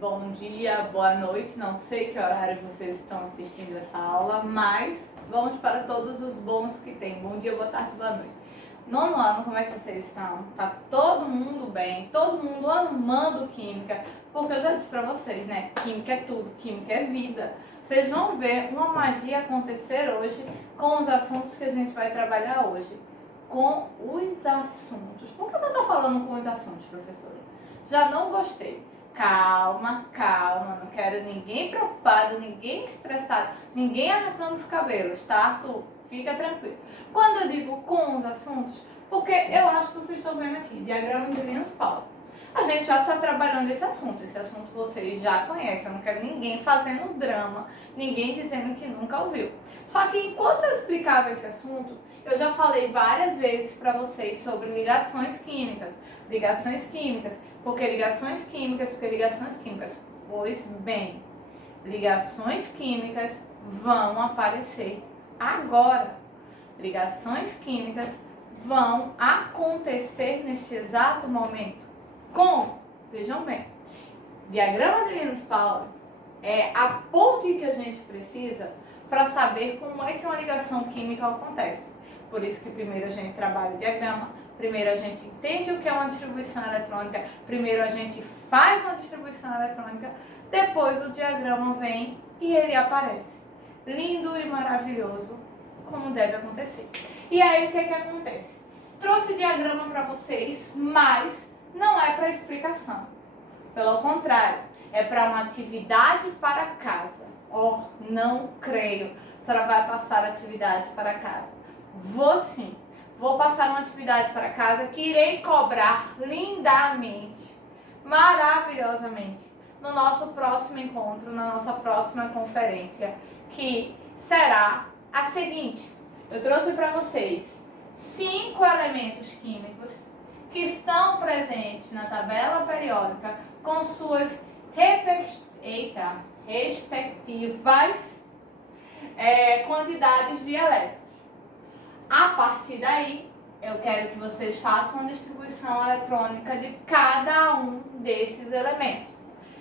bom dia, boa noite, não sei que horário vocês estão assistindo essa aula, mas vamos para todos os bons que tem. Bom dia, boa tarde, boa noite. Nono ano, como é que vocês estão? Tá todo mundo bem? Todo mundo amando química? Porque eu já disse pra vocês, né? Química é tudo, química é vida. Vocês vão ver uma magia acontecer hoje com os assuntos que a gente vai trabalhar hoje. Com os assuntos. Por que você tá falando com os assuntos, professora? Já não gostei. Calma, calma, não quero ninguém preocupado, ninguém estressado, ninguém arrancando os cabelos, tá, Arthur? Fica tranquilo. Quando eu digo com os assuntos, porque eu acho que vocês estão vendo aqui, diagrama de Linus Pauling. A gente já está trabalhando esse assunto vocês já conhecem, eu não quero ninguém fazendo drama, ninguém dizendo que nunca ouviu. Só que enquanto eu explicava esse assunto, eu já falei várias vezes para vocês sobre ligações químicas, porque ligações químicas, pois bem, ligações químicas vão aparecer agora. Ligações químicas vão acontecer neste exato momento. Como? Vejam bem, diagrama de Linus Pauling é a ponte que a gente precisa para saber como é que uma ligação química acontece. Por isso que primeiro a gente trabalha o diagrama, primeiro a gente entende o que é uma distribuição eletrônica, primeiro a gente faz uma distribuição eletrônica, depois o diagrama vem e ele aparece. Lindo e maravilhoso, como deve acontecer. E aí o que acontece? Trouxe o diagrama para vocês, mas não é para explicação. Pelo contrário, é para uma atividade para casa. Oh, não creio. A senhora vai passar a atividade para casa. Vou sim. Vou passar uma atividade para casa que irei cobrar lindamente, maravilhosamente, no nosso próximo encontro, na nossa próxima conferência, que será a seguinte. Eu trouxe para vocês 5 elementos químicos que estão presentes na tabela periódica com suas respectivas quantidades de elétrons. A partir daí, eu quero que vocês façam a distribuição eletrônica de cada um desses elementos.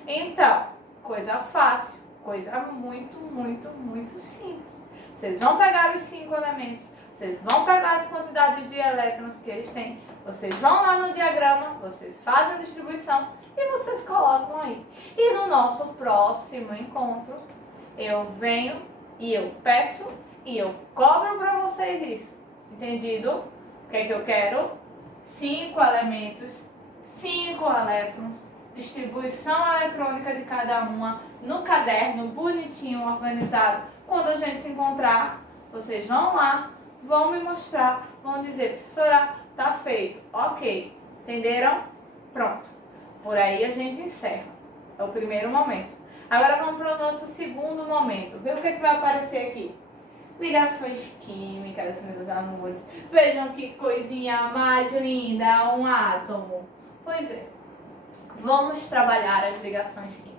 Então, coisa fácil, coisa muito simples. Vocês vão pegar os 5 elementos, vocês vão pegar as quantidades de elétrons que eles têm, vocês vão lá no diagrama, vocês fazem a distribuição e vocês colocam aí. E no nosso próximo encontro, eu venho e eu peço e eu cobro para vocês isso. Entendido? O que é que eu quero? 5 elementos, 5 elétrons, distribuição eletrônica de cada uma no caderno, bonitinho, organizado. Quando a gente se encontrar, vocês vão lá, vão me mostrar, vão dizer, professora, tá feito. Ok, entenderam? Pronto. Por aí a gente encerra. É o primeiro momento. Agora vamos para o nosso segundo momento. Vê o que vai aparecer aqui. Ligações químicas, meus amores. Vejam que coisinha mais linda, um átomo. Pois é. Vamos trabalhar as ligações químicas.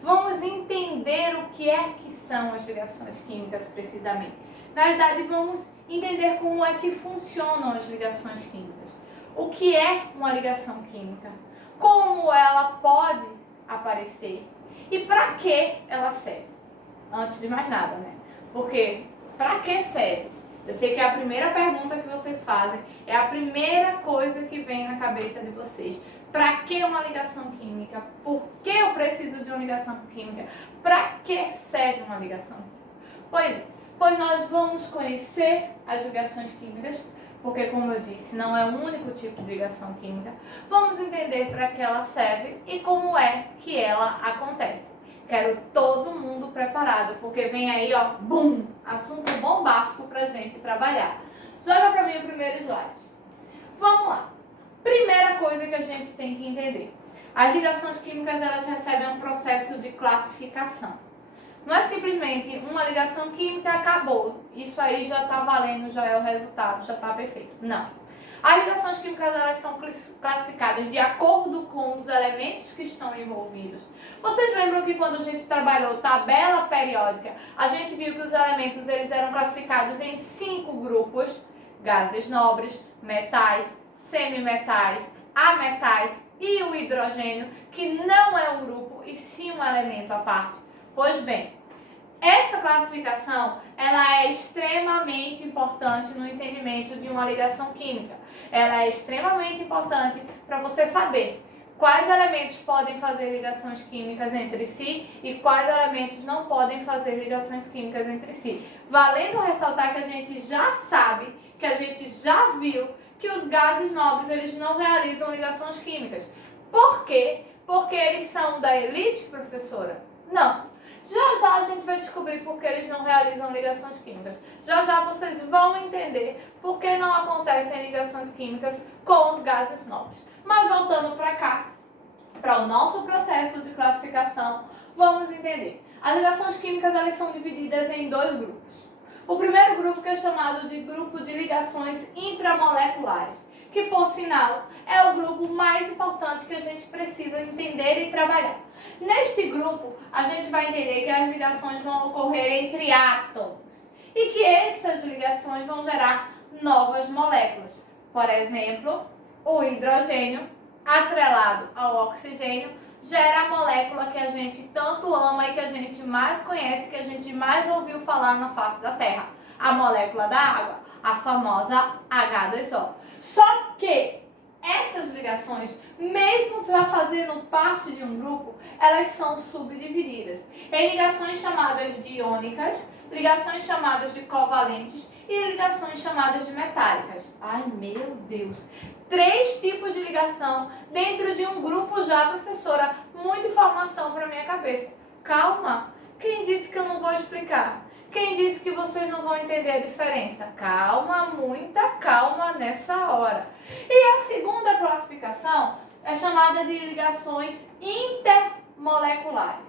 Vamos entender o que é que são as ligações químicas precisamente. Na verdade, vamos entender como é que funcionam as ligações químicas. O que é uma ligação química? Como ela pode aparecer? E para que ela serve? Antes de mais nada, né? Porque para que serve? Eu sei que é a primeira pergunta que vocês fazem, é a primeira coisa que vem na cabeça de vocês. Para que uma ligação química? Por que eu preciso de uma ligação química? Para que serve uma ligação química? Pois nós vamos conhecer as ligações químicas, porque, como eu disse, não é o único tipo de ligação química. Vamos entender para que ela serve e como é que ela acontece. Quero todo mundo preparado, porque vem aí, ó, bum, assunto bombástico pra gente trabalhar. Joga para mim o primeiro slide. Vamos lá. Primeira coisa que a gente tem que entender. As ligações químicas, elas recebem um processo de classificação. Não é simplesmente uma ligação química, acabou. Isso aí já está valendo, já é o resultado, já está perfeito. Não. As ligações químicas, elas são classificadas de acordo com os elementos que estão envolvidos. Vocês lembram que quando a gente trabalhou tabela periódica, a gente viu que os elementos eles eram classificados em 5 grupos: gases nobres, metais, semimetais, ametais e o hidrogênio, que não é um grupo e sim um elemento à parte? Pois bem, essa classificação ela é extremamente importante no entendimento de uma ligação química. Ela é extremamente importante para você saber quais elementos podem fazer ligações químicas entre si e quais elementos não podem fazer ligações químicas entre si. Valendo ressaltar que a gente já sabe, que a gente já viu que os gases nobres eles não realizam ligações químicas. Por quê? Porque eles são da elite, professora? Não. Já já a gente vai descobrir por que eles não realizam ligações químicas. Já já vocês vão entender por que não acontecem ligações químicas com os gases nobres. Mas voltando para cá, para o nosso processo de classificação, vamos entender. As ligações químicas elas são divididas em dois grupos. O primeiro grupo que é chamado de grupo de ligações intramoleculares, que por sinal é o grupo mais importante que a gente precisa entender e trabalhar. Neste grupo, a gente vai entender que as ligações vão ocorrer entre átomos e que essas ligações vão gerar novas moléculas. Por exemplo, o hidrogênio atrelado ao oxigênio gera a molécula que a gente tanto ama e que a gente mais conhece, que a gente mais ouviu falar na face da Terra. A molécula da água, a famosa H2O. Só que essas ligações, mesmo já fazendo parte de um grupo, elas são subdivididas em ligações chamadas de iônicas, ligações chamadas de covalentes e ligações chamadas de metálicas. Ai, meu Deus! 3 tipos de ligação dentro de um grupo já, professora. Muita informação para minha cabeça. Calma! Quem disse que eu não vou explicar? Quem disse que vocês não vão entender a diferença? Calma, muita calma nessa hora. E a segunda classificação é chamada de ligações intermoleculares.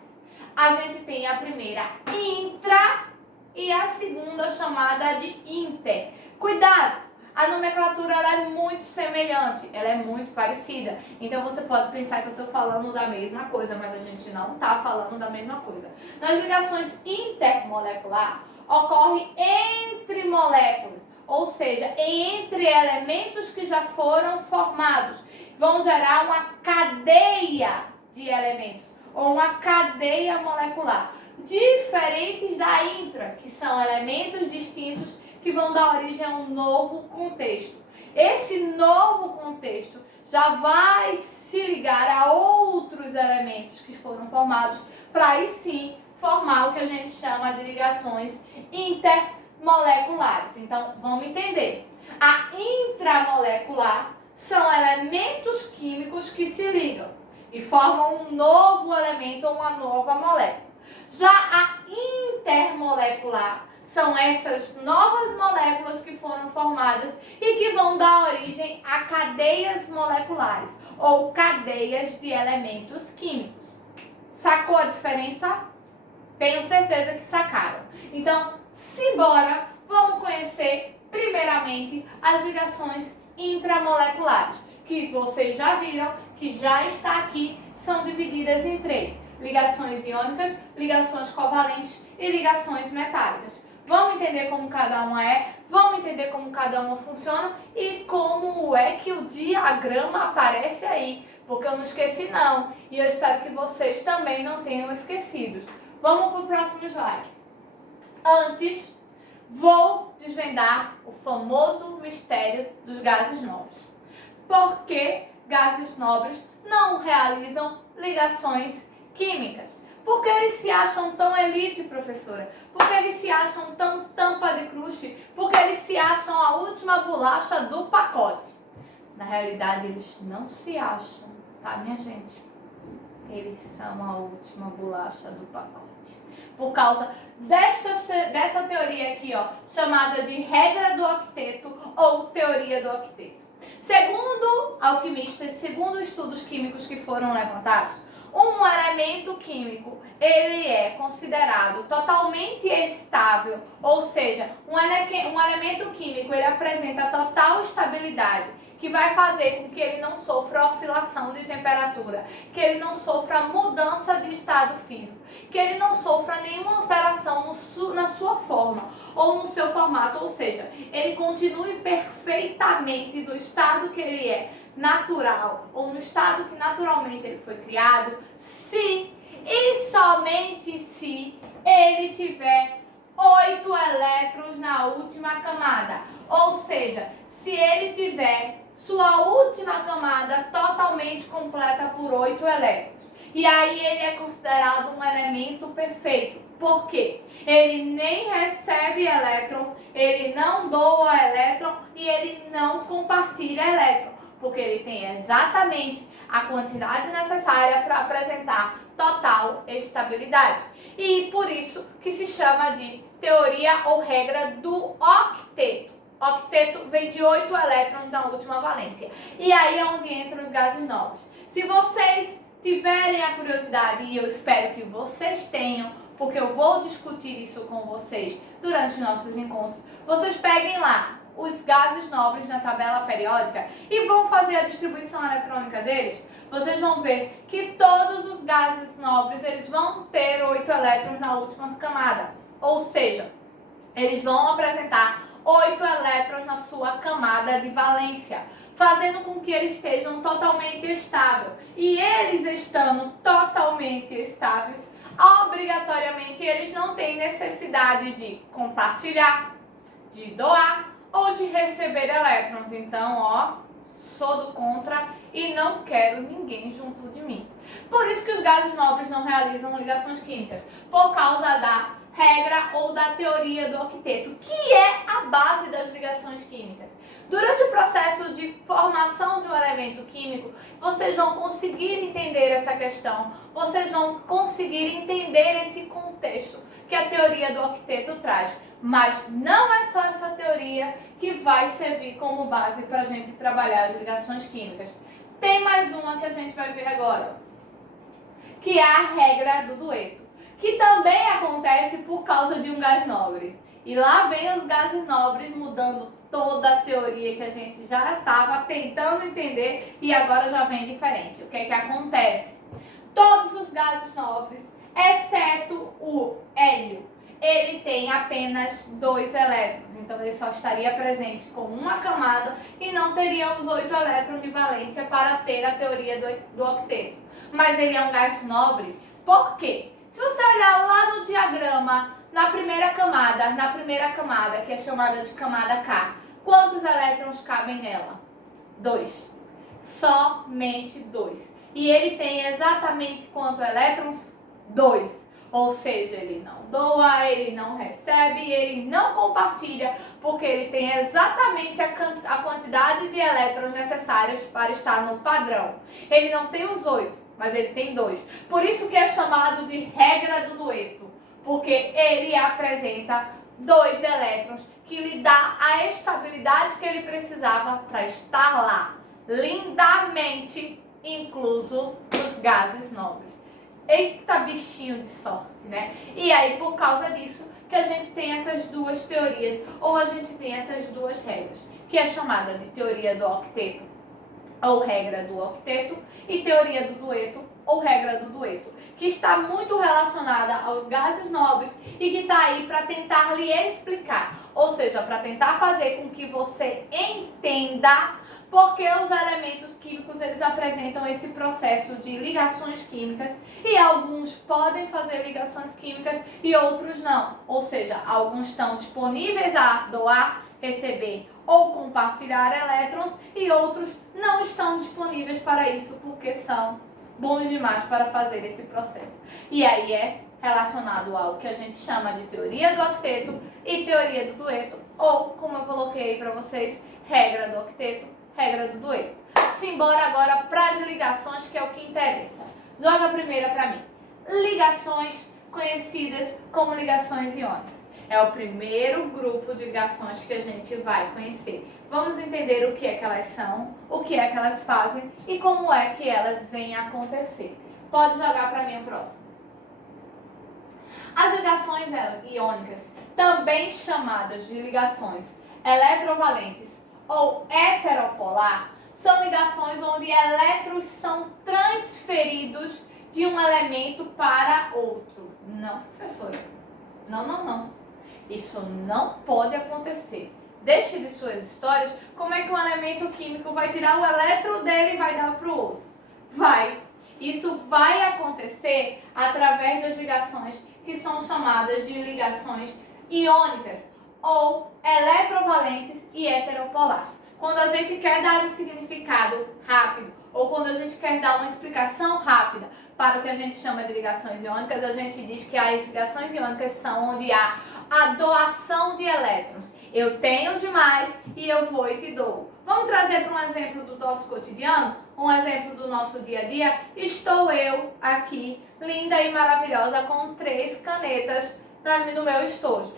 A gente tem a primeira intra e a segunda chamada de inter. Cuidado! A nomenclatura ela é muito semelhante, ela é muito parecida. Então você pode pensar que eu estou falando da mesma coisa, mas a gente não está falando da mesma coisa. Nas ligações intermoleculares, ocorre entre moléculas, ou seja, entre elementos que já foram formados. Vão gerar uma cadeia de elementos, ou uma cadeia molecular. Diferentes da intra, que são elementos distintos que vão dar origem a um novo contexto. Esse novo contexto já vai se ligar a outros elementos que foram formados para aí sim formar o que a gente chama de ligações intermoleculares. Então, vamos entender. A intramolecular são elementos químicos que se ligam e formam um novo elemento ou uma nova molécula. Já a intermolecular são essas novas moléculas que foram formadas e que vão dar origem a cadeias moleculares ou cadeias de elementos químicos. Sacou a diferença? Tenho certeza que sacaram. Então, simbora, vamos conhecer primeiramente as ligações intramoleculares, que vocês já viram, que já está aqui, são divididas em 3. Ligações iônicas, ligações covalentes e ligações metálicas. Vamos entender como cada uma é, vamos entender como cada uma funciona e como é que o diagrama aparece aí, porque eu não esqueci não, e eu espero que vocês também não tenham esquecido. Vamos para o próximo slide. Antes, vou desvendar o famoso mistério dos gases nobres. Por que gases nobres não realizam ligações químicas? Por que eles se acham tão elite, professora? Por que eles se acham tão tampa de crush? Por que eles se acham a última bolacha do pacote? Na realidade, eles não se acham, tá, minha gente? Eles são a última bolacha do pacote. Por causa dessa teoria aqui, ó, chamada de regra do octeto ou teoria do octeto. Segundo alquimistas, segundo estudos químicos que foram levantados, um elemento químico, ele é considerado totalmente estável, ou seja, um elemento químico, ele apresenta total estabilidade, que que vai fazer com que ele não sofra oscilação de temperatura, que ele não sofra mudança de estado físico, que ele não sofra nenhuma alteração na sua forma ou no seu formato, ou seja, ele continue perfeitamente no estado que ele é natural ou no estado que naturalmente ele foi criado, se e somente se ele tiver 8 elétrons na última camada, ou seja, se ele tiver sua última camada totalmente completa por 8 elétrons. E aí ele é considerado um elemento perfeito. Por quê? Ele nem recebe elétron, ele não doa elétron e ele não compartilha elétron, porque ele tem exatamente a quantidade necessária para apresentar total estabilidade. E por isso que se chama de teoria ou regra do octeto. Octeto vem de 8 elétrons na última valência. E aí é onde entram os gases nobres. Se vocês tiverem a curiosidade, e eu espero que vocês tenham, porque eu vou discutir isso com vocês durante os nossos encontros, vocês peguem lá os gases nobres na tabela periódica e vão fazer a distribuição eletrônica deles. Vocês vão ver que todos os gases nobres eles vão ter 8 elétrons na última camada. Ou seja, eles vão apresentar 8 elétrons na sua camada de valência, fazendo com que eles estejam totalmente estáveis. E eles estando totalmente estáveis, obrigatoriamente eles não têm necessidade de compartilhar, de doar ou de receber elétrons. Então, ó, sou do contra e não quero ninguém junto de mim. Por isso que os gases nobres não realizam ligações químicas, por causa da regra ou da teoria do octeto, que é a base das ligações químicas. Durante o processo de formação de um elemento químico, vocês vão conseguir entender essa questão, vocês vão conseguir entender esse contexto que a teoria do octeto traz. Mas não é só essa teoria que vai servir como base para a gente trabalhar as ligações químicas. Tem mais uma que a gente vai ver agora, que é a regra do dueto, que também acontece por causa de um gás nobre. E lá vem os gases nobres mudando toda a teoria que a gente já estava tentando entender e agora já vem diferente. O que é que acontece? Todos os gases nobres, exceto o hélio, ele tem apenas 2 elétrons. Então ele só estaria presente com uma camada e não teria os 8 elétrons de valência para ter a teoria do octeto. Mas ele é um gás nobre. Por quê? Se você olhar lá no diagrama, na primeira camada, que é chamada de camada K, quantos elétrons cabem nela? 2. Somente 2. E ele tem exatamente quantos elétrons? 2. Ou seja, ele não doa, ele não recebe, ele não compartilha, porque ele tem exatamente a quantidade de elétrons necessários para estar no padrão. Ele não tem os 8, mas ele tem 2. Por isso que é chamado de regra do dueto, porque ele apresenta 2 elétrons que lhe dá a estabilidade que ele precisava para estar lá, lindamente incluso nos gases nobres. Eita, bichinho de sorte, né? E aí, por causa disso, que a gente tem essas duas teorias, ou a gente tem essas duas regras, que é chamada de teoria do octeto, ou regra do octeto, e teoria do dueto, ou regra do dueto, que está muito relacionada aos gases nobres e que está aí para tentar lhe explicar, ou seja, para tentar fazer com que você entenda porque os elementos químicos eles apresentam esse processo de ligações químicas e alguns podem fazer ligações químicas e outros não. Ou seja, alguns estão disponíveis a doar, receber ou compartilhar elétrons e outros não estão disponíveis para isso porque são bons demais para fazer esse processo. E aí é relacionado ao que a gente chama de teoria do octeto e teoria do dueto, ou como eu coloquei para vocês, regra do octeto, regra do dueto. Simbora agora para as ligações, que é o que interessa. Joga a primeira para mim. Ligações conhecidas como ligações iônicas. É o primeiro grupo de ligações que a gente vai conhecer. Vamos entender o que é que elas são, o que é que elas fazem e como é que elas vêm a acontecer. Pode jogar para mim o próximo. As ligações iônicas, também chamadas de ligações eletrovalentes ou heteropolar, são ligações onde elétrons são transferidos de um elemento para outro. Não, professora. Não, não, não. Isso não pode acontecer. Deixe de suas histórias. Como é que um elemento químico vai tirar o elétron dele e vai dar para o outro? Vai. Isso vai acontecer através das ligações que são chamadas de ligações iônicas ou eletrovalentes e heteropolar. Quando a gente quer dar um significado rápido ou quando a gente quer dar uma explicação rápida para o que a gente chama de ligações iônicas, a gente diz que as ligações iônicas são onde há a doação de elétrons. Eu tenho demais e eu vou e te dou. Vamos trazer para um exemplo do nosso cotidiano, um exemplo do nosso dia a dia. Estou eu aqui, linda e maravilhosa, com 3 canetas no meu estojo.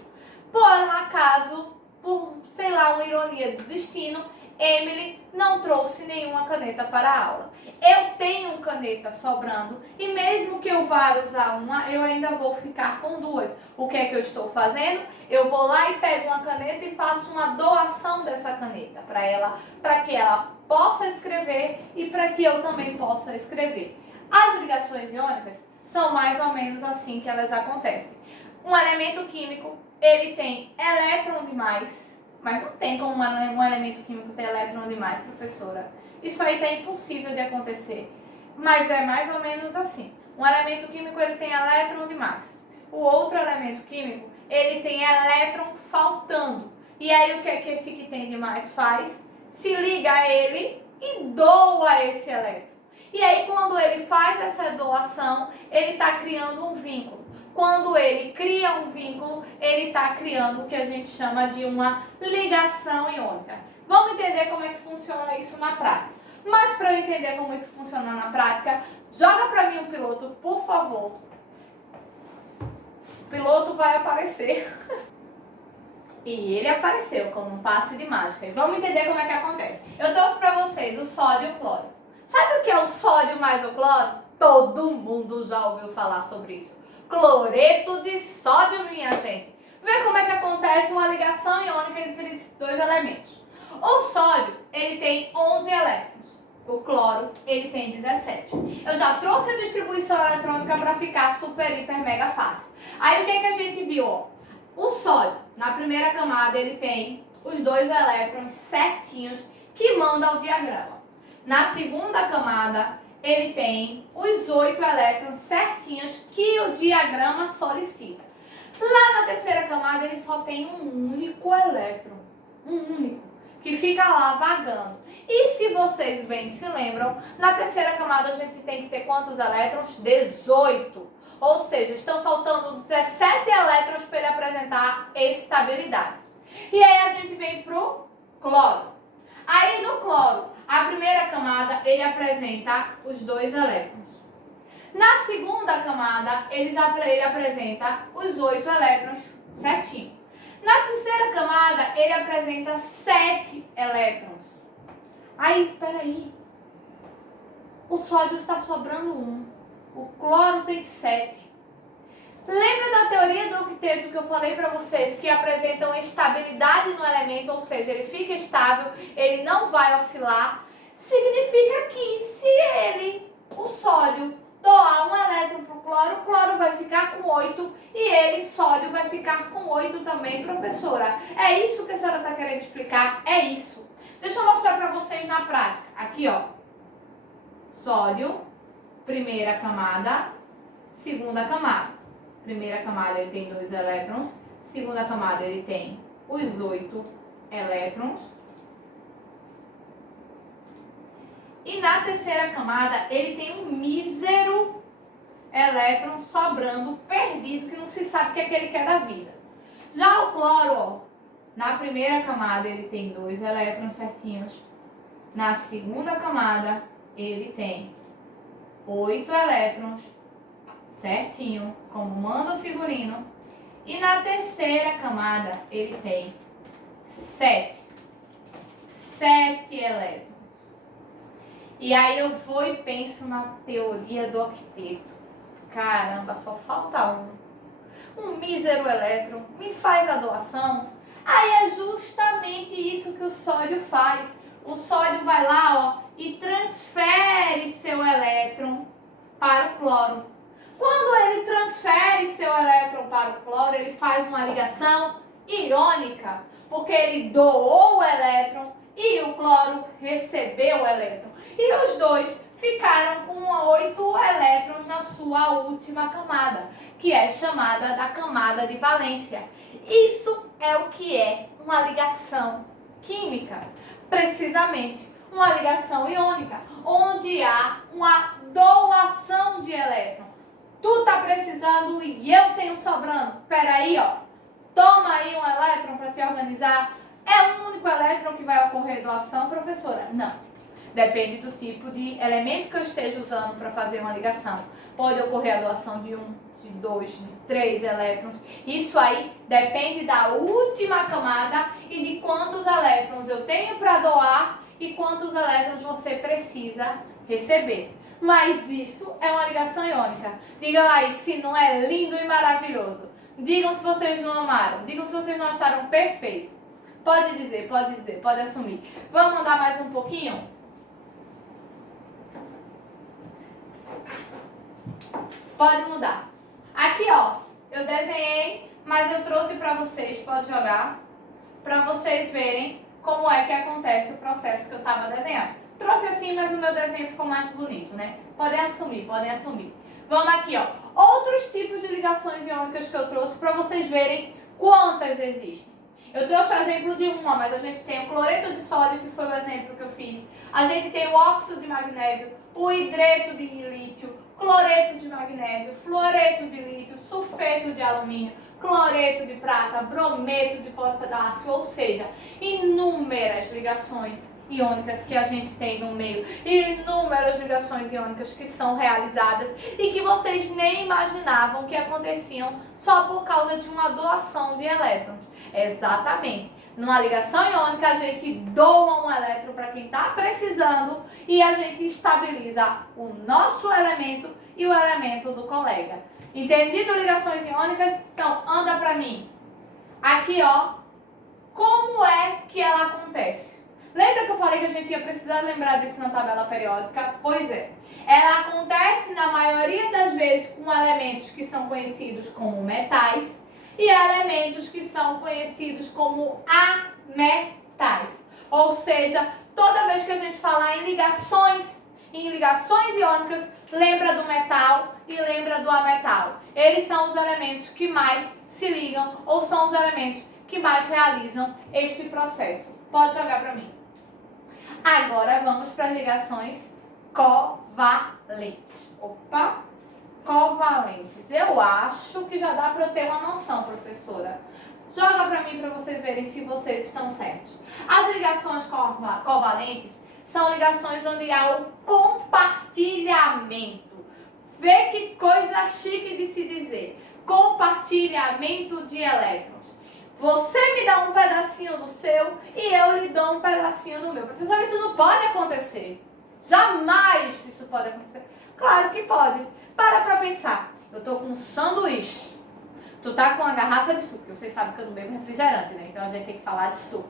Por um acaso, por, sei lá, uma ironia do destino, Emily não trouxe nenhuma caneta para a aula. Eu tenho caneta sobrando e mesmo que eu vá usar uma, eu ainda vou ficar com 2. O que é que eu estou fazendo? Eu vou lá e pego uma caneta e faço uma doação dessa caneta para ela, para que ela possa escrever e para que eu também possa escrever. As ligações iônicas são mais ou menos assim que elas acontecem. Um elemento químico, ele tem elétron demais. Mas não tem como um elemento químico ter elétron demais, professora. Isso aí tá impossível de acontecer. Mas é mais ou menos assim. Um elemento químico, ele tem elétron demais. O outro elemento químico, ele tem elétron faltando. E aí o que é que esse que tem demais faz? Se liga a ele e doa esse elétron. E aí quando ele faz essa doação, ele está criando um vínculo. Quando ele cria um vínculo, ele está criando o que a gente chama de uma ligação iônica. Vamos entender como é que funciona isso na prática. Mas para eu entender como isso funciona na prática, joga para mim um piloto, por favor. O piloto vai aparecer. E ele apareceu como um passe de mágica. E vamos entender como é que acontece. Eu trouxe para vocês o sódio e o cloro. Sabe o que é o sódio mais o cloro? Todo mundo já ouviu falar sobre isso. Cloreto de sódio, minha gente. Vê como é que acontece uma ligação iônica entre esses 2 elementos. O sódio, ele tem 11 elétrons. O cloro, ele tem 17. Eu já trouxe a distribuição eletrônica para ficar super, hiper, mega fácil. Aí o que é que a gente viu? Ó? O sódio, na primeira camada, ele tem os 2 elétrons certinhos que mandam o diagrama. Na segunda camada, ele tem os 8 elétrons certinhos que o diagrama solicita. Lá na terceira camada, ele só tem um único elétron. Um único. Que fica lá vagando. E se vocês bem se lembram, na terceira camada a gente tem que ter quantos elétrons? 18. Ou seja, estão faltando 17 elétrons para ele apresentar estabilidade. E aí a gente vem para o cloro. Aí no cloro, a primeira camada, ele apresenta os 2 elétrons. Na segunda camada, ele apresenta os 8 elétrons certinho. Na terceira camada, ele apresenta 7 elétrons. Aí, peraí. O sódio está sobrando 1. O cloro tem 7. Lembra da teoria do octeto que eu falei para vocês, que apresentam estabilidade no elemento, ou seja, ele fica estável, ele não vai oscilar? Significa que se ele, o sódio, doar um elétron para o cloro vai ficar com 8 e ele, sódio, vai ficar com 8 também, professora. É isso que a senhora está querendo explicar? É isso. Deixa eu mostrar para vocês na prática. Aqui, ó. Sódio, primeira camada, segunda camada. Primeira camada ele tem 2 elétrons, segunda camada ele tem os 8 elétrons. E na terceira camada ele tem um mísero elétron sobrando, perdido, que não se sabe o que é que ele quer da vida. Já o cloro, ó, na primeira camada ele tem 2 elétrons certinhos. Na segunda camada ele tem 8 elétrons certinho, como manda o figurino. E na terceira camada ele tem 7 elétrons. E aí eu vou e penso na teoria do octeto. Caramba, só falta um mísero elétron, me faz a doação. Aí é justamente isso que o sódio faz. O sódio vai lá, ó, e transfere seu elétron para o cloro. Quando ele transfere seu elétron para o cloro, ele faz uma ligação iônica, porque ele doou o elétron e o cloro recebeu o elétron. E os dois ficaram com 8 elétrons na sua última camada, que é chamada da camada de valência. Isso é o que é uma ligação química, precisamente uma ligação iônica, onde há uma doação de elétron. Tu tá precisando e eu tenho sobrando. Peraí, ó. Toma aí um elétron para te organizar. É um único elétron que vai ocorrer doação, professora? Não. Depende do tipo de elemento que eu esteja usando para fazer uma ligação. Pode ocorrer a doação de 1, de 2, de 3 elétrons. Isso aí depende da última camada e de quantos elétrons eu tenho para doar e quantos elétrons você precisa receber. Mas isso é uma ligação iônica. Digam aí se não é lindo e maravilhoso. Digam se vocês não amaram. Digam se vocês não acharam perfeito. Pode dizer, pode assumir. Vamos andar mais um pouquinho? Pode mudar. Aqui, ó, eu desenhei, mas eu trouxe para vocês, pode jogar, para vocês verem como é que acontece o processo que eu estava desenhando. Trouxe assim, mas o meu desenho ficou mais bonito, né? Podem assumir, podem assumir. Vamos aqui, ó. Outros tipos de ligações iônicas que eu trouxe para vocês verem quantas existem. Eu trouxe o exemplo de uma, mas a gente tem o cloreto de sódio, que foi o exemplo que eu fiz. A gente tem o óxido de magnésio, o hidreto de lítio, cloreto de magnésio, fluoreto de lítio, sulfeto de alumínio, cloreto de prata, brometo de potássio, ou seja, inúmeras ligações iônicas que a gente tem no meio, inúmeras ligações iônicas que são realizadas e que vocês nem imaginavam que aconteciam só por causa de uma doação de elétrons. Exatamente. Numa ligação iônica, a gente doa um elétron para quem está precisando e a gente estabiliza o nosso elemento e o elemento do colega. Entendido ligações iônicas? Então, anda para mim. Aqui, ó, como é que ela acontece? Lembra que eu falei que a gente ia precisar lembrar disso na tabela periódica? Pois é. Ela acontece, na maioria das vezes, com elementos que são conhecidos como metais e elementos que são conhecidos como ametais. Ou seja, toda vez que a gente falar em ligações iônicas, lembra do metal e lembra do ametal. Eles são os elementos que mais se ligam ou são os elementos que mais realizam este processo. Pode jogar para mim. Agora vamos para as ligações covalentes. Opa! Covalentes. Eu acho que já dá para eu ter uma noção, professora. Joga para mim para vocês verem se vocês estão certos. As ligações covalentes são ligações onde há o compartilhamento. Vê que coisa chique de se dizer. Compartilhamento de elétrons. Você me dá um pedacinho do seu e eu lhe dou um pedacinho do meu. Professor, isso não pode acontecer. Jamais isso pode acontecer. Claro que pode. Para pensar. Eu tô com um sanduíche. Tu tá com uma garrafa de suco. Vocês sabem que eu não bebo refrigerante, né? Então a gente tem que falar de suco.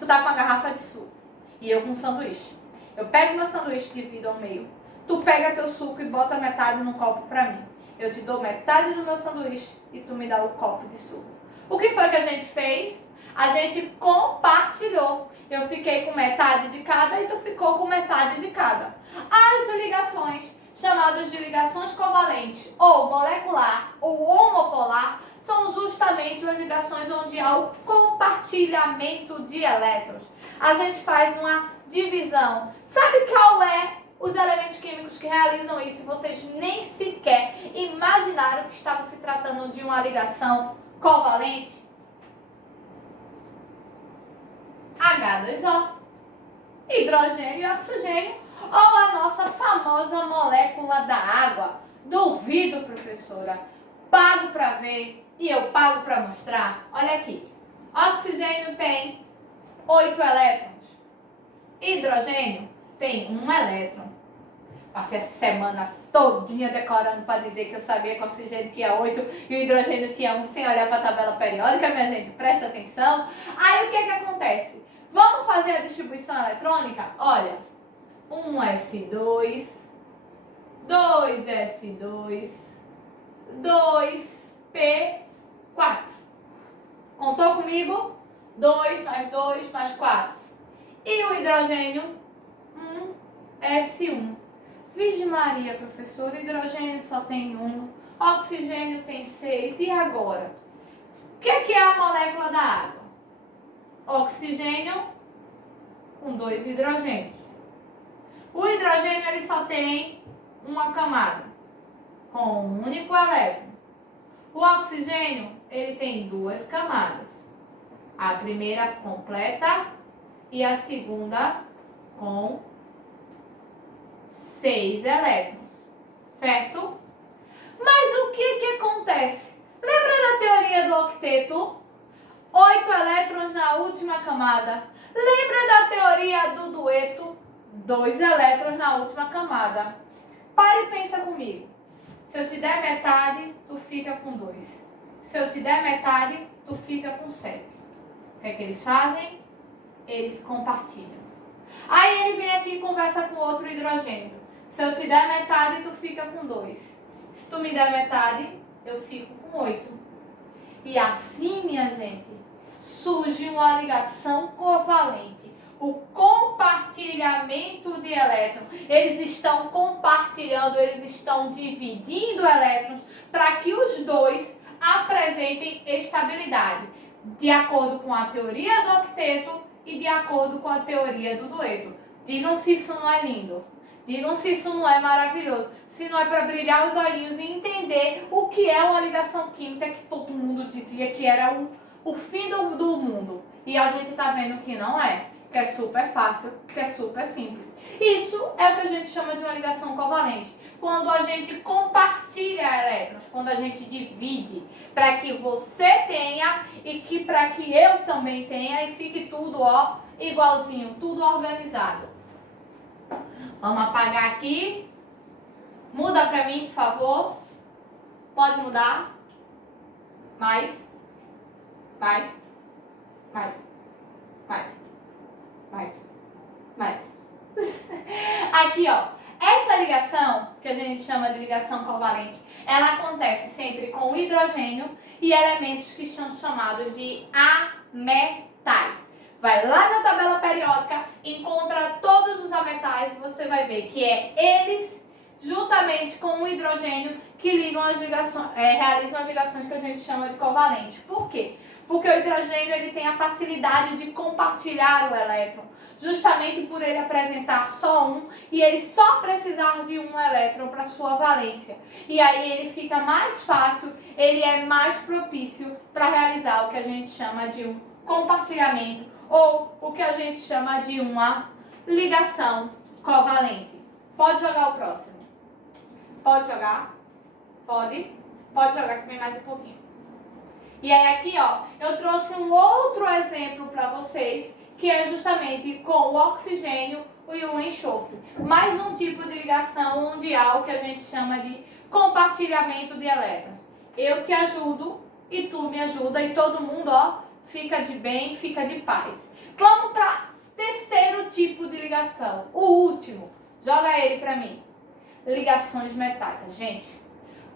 Tu tá com uma garrafa de suco. E eu com um sanduíche. Eu pego meu sanduíche e divido ao meio. Tu pega teu suco e bota metade no copo pra mim. Eu te dou metade do meu sanduíche e tu me dá o copo de suco. O que foi que a gente fez? A gente compartilhou. Eu fiquei com metade de cada e tu ficou com metade de cada. As ligações, chamadas de ligações covalentes, ou molecular, ou homopolar, são justamente as ligações onde há o compartilhamento de elétrons. A gente faz uma divisão. Sabe qual é os elementos químicos que realizam isso? Vocês nem sequer imaginaram que estava se tratando de uma ligação covalente? H2O, hidrogênio e oxigênio, ou a nossa famosa molécula da água. Duvido, professora. Pago para ver e eu pago para mostrar. Olha aqui. Oxigênio tem 8 elétrons. Hidrogênio tem 1 elétron. Passei a semana todinha decorando para dizer que eu sabia que o oxigênio tinha 8 e o hidrogênio tinha 1 sem olhar para a tabela periódica, minha gente. Presta atenção. Aí o que acontece? Vamos fazer a distribuição eletrônica? Olha, 1s2, 2s2, 2p4. Contou comigo? 2 mais 2 mais 4. E o hidrogênio? 1s1. Virgem Maria, professor, hidrogênio só tem 1, oxigênio tem 6. E agora? O que é a molécula da água? Oxigênio com 2 hidrogênios. O hidrogênio ele só tem uma camada, com um único elétron. O oxigênio ele tem 2 camadas. A primeira completa e a segunda com 6 elétrons, certo? Mas o que acontece? Lembra da teoria do octeto? 8 elétrons na última camada. Lembra da teoria do dueto? 2 elétrons na última camada. Pare e pensa comigo. Se eu te der metade, tu fica com 2. Se eu te der metade, tu fica com 7. O que é que eles fazem? Eles compartilham. Aí ele vem aqui e conversa com outro hidrogênio. Se eu te der metade, tu fica com 2. Se tu me der metade, eu fico com 8. E assim, minha gente, surge uma ligação covalente. O compartilhamento de elétrons. Eles estão compartilhando, eles estão dividindo elétrons para que os dois apresentem estabilidade, de acordo com a teoria do octeto e de acordo com a teoria do dueto. Digam se isso não é lindo. Digam se isso não é maravilhoso. Se não é para brilhar os olhinhos e entender o que é uma ligação química que todo mundo dizia que era o fim do mundo. E a gente está vendo que não é. Que é super fácil, que é super simples. Isso é o que a gente chama de uma ligação covalente. Quando a gente compartilha elétrons, quando a gente divide, para que você tenha e que para que eu também tenha e fique tudo igualzinho, tudo organizado. Vamos apagar aqui. Muda para mim, por favor. Pode mudar. Mais. Aqui, ó. Essa ligação, que a gente chama de ligação covalente, ela acontece sempre com hidrogênio e elementos que são chamados de ametais. Vai lá na tabela periódica, encontra todos os ametais e você vai ver que é eles, juntamente com o hidrogênio, que ligam as ligações, realizam as ligações que a gente chama de covalente. Por quê? Porque o hidrogênio ele tem a facilidade de compartilhar o elétron, justamente por ele apresentar só um e ele só precisar de um elétron para sua valência. E aí ele fica mais fácil, ele é mais propício para realizar o que a gente chama de um compartilhamento ou o que a gente chama de uma ligação covalente. Pode jogar o próximo. Pode jogar? Pode? Pode jogar que vem mais um pouquinho. E aí aqui, ó, eu trouxe um outro exemplo para vocês, que é justamente com o oxigênio e o enxofre. Mais um tipo de ligação mundial que a gente chama de compartilhamento de elétrons. Eu te ajudo e tu me ajuda e todo mundo, ó, fica de bem, fica de paz. Vamos para terceiro tipo de ligação, o último. Joga ele para mim. Ligações metálicas. Gente,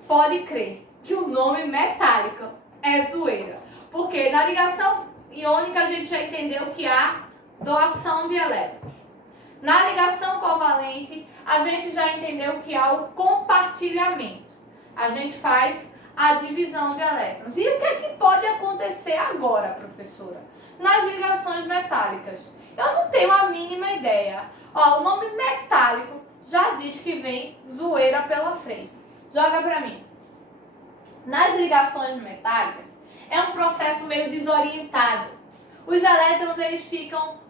pode crer que o nome metálico é zoeira. Porque na ligação iônica a gente já entendeu que há doação de elétrons. Na ligação covalente a gente já entendeu que há o compartilhamento. A gente faz a divisão de elétrons. E o que é que pode acontecer agora, professora? Nas ligações metálicas. Eu não tenho a mínima ideia. Ó, o nome metálico já diz que vem zoeira pela frente. Joga pra mim. Nas ligações metálicas, é um processo meio desorientado. Os elétrons eles ficam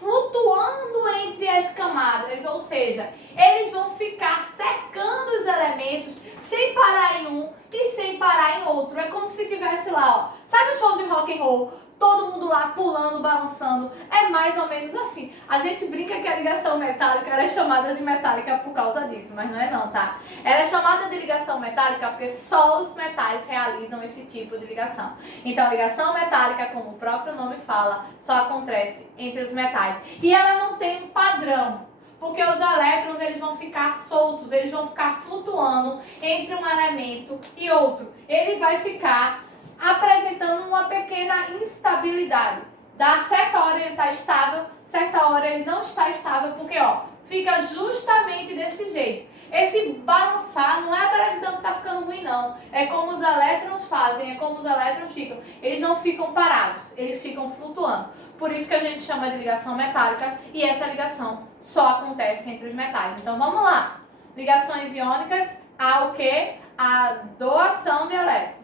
flutuando entre as camadas, ou seja, eles vão ficar cercando os elementos sem parar em um e sem parar em outro. É como se tivesse lá, ó, sabe o show de rock and roll? Todo mundo lá, pulando, balançando. É mais ou menos assim. A gente brinca que a ligação metálica ela é chamada de metálica por causa disso, mas não é não, tá? Ela é chamada de ligação metálica porque só os metais realizam esse tipo de ligação. Então, a ligação metálica, como o próprio nome fala, só acontece entre os metais. E ela não tem um padrão. Porque os elétrons eles vão ficar soltos, eles vão ficar flutuando entre um elemento e outro. Ele vai ficar apresentando uma pequena instabilidade. Da certa hora ele está estável, certa hora ele não está estável, porque ó, fica justamente desse jeito. Esse balançar não é a televisão que está ficando ruim não, é como os elétrons fazem, é como os elétrons ficam. Eles não ficam parados, eles ficam flutuando. Por isso que a gente chama de ligação metálica e essa ligação só acontece entre os metais. Então vamos lá. Ligações iônicas, há o quê? A doação de elétrons.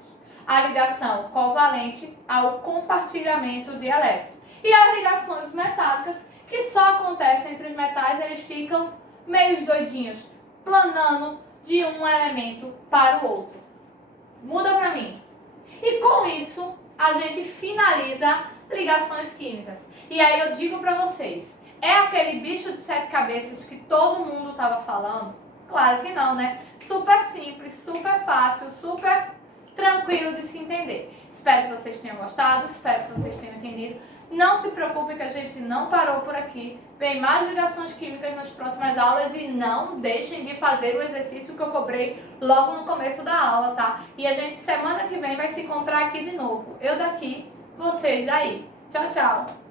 A ligação covalente ao compartilhamento de elétrons. E as ligações metálicas, que só acontecem entre os metais, eles ficam meio doidinhos, planando de um elemento para o outro. Muda para mim. E com isso, a gente finaliza ligações químicas. E aí eu digo para vocês, é aquele bicho de 7 cabeças que todo mundo estava falando? Claro que não, né? Super simples, super fácil, super tranquilo de se entender. Espero que vocês tenham gostado, espero que vocês tenham entendido. Não se preocupe que a gente não parou por aqui. Vem mais ligações químicas nas próximas aulas e não deixem de fazer o exercício que eu cobrei logo no começo da aula, tá? E a gente semana que vem vai se encontrar aqui de novo. Eu daqui, vocês daí. Tchau, tchau!